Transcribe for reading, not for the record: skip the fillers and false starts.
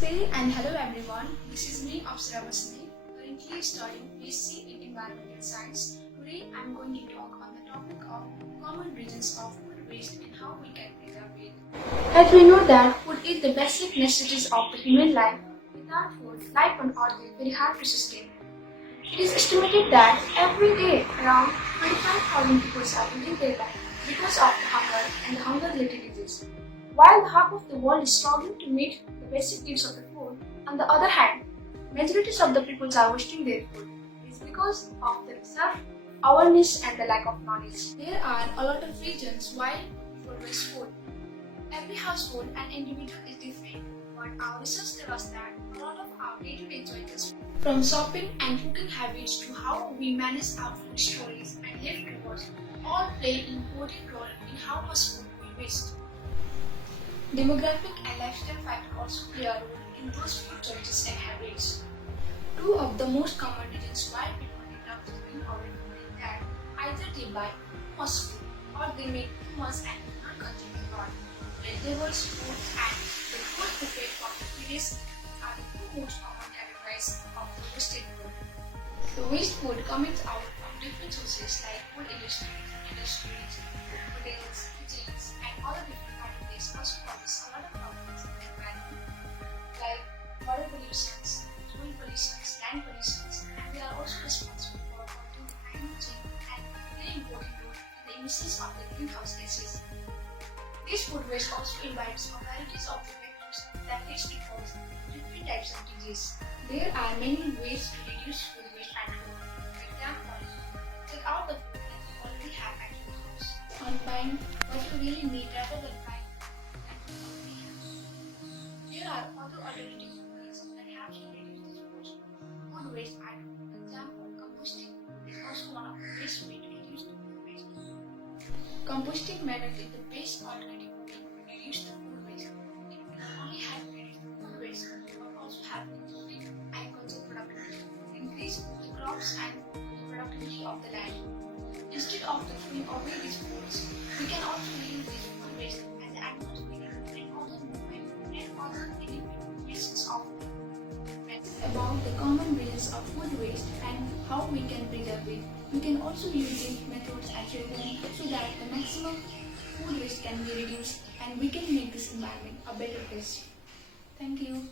Namaste and hello everyone. This is me, Apsara Basnet, currently studying BSc in Environmental Science. Today I am going to talk on the topic of common reasons of food waste and how we can preserve it. As we know that food is the basic necessities of the human life. Without food, life on earth is very hard to sustain. It is estimated that every day around 25,000 people are losing their life because of the hunger and the hunger-related disease. While half of the world is struggling to meet the basic needs of the food, on the other hand, majorities of the people are wasting their food. It is because of the self-awareness and the lack of knowledge. There are a lot of reasons why people waste food. Every household and individual is different, but our research tells us that a lot of our day-to-day choices, from shopping and cooking habits to how we manage our food storage and leftovers, all play an important role in how much food we waste. Demographic and lifestyle factors also play a role in those food choices and habits. Two of the most common reasons why people end up throwing away food is that either they buy too much food or they make too much and do not consume a lot. Vegetables, fruits, and the food prepared from the previous are the two most common categories of the wasted food. The waste food comes out from different sources like food industries, hotels, kitchens, and other different categories also causes a lot of problems in the environment, like water pollution, soil pollution, land pollution, and they are also responsible for causing climate change and play an important role in the emissions of the greenhouse gases. This food waste also invites varieties of the factors that leads to cause different types of disease. There are many ways to reduce food waste at home. For example, take out the food that you already have at your house. On buying what you really need rather than buying that you already have. There are other alternative ways that help you reduce this food waste at home. For example, composting is also one of the best ways to reduce the food waste. Composting method is the best alternative way to reduce the food waste. It will not only help reduce the food waste, but also help increase agricultural productivity, increase the crops and the productivity of the land. Instead of throwing away these foods, we can also reuse this food waste and the animals and other movement and other waste of about the common reasons of food waste and how we can preserve it. You can also use these methods at your home so that the maximum food waste can be reduced and we can make this environment a better place. Thank you.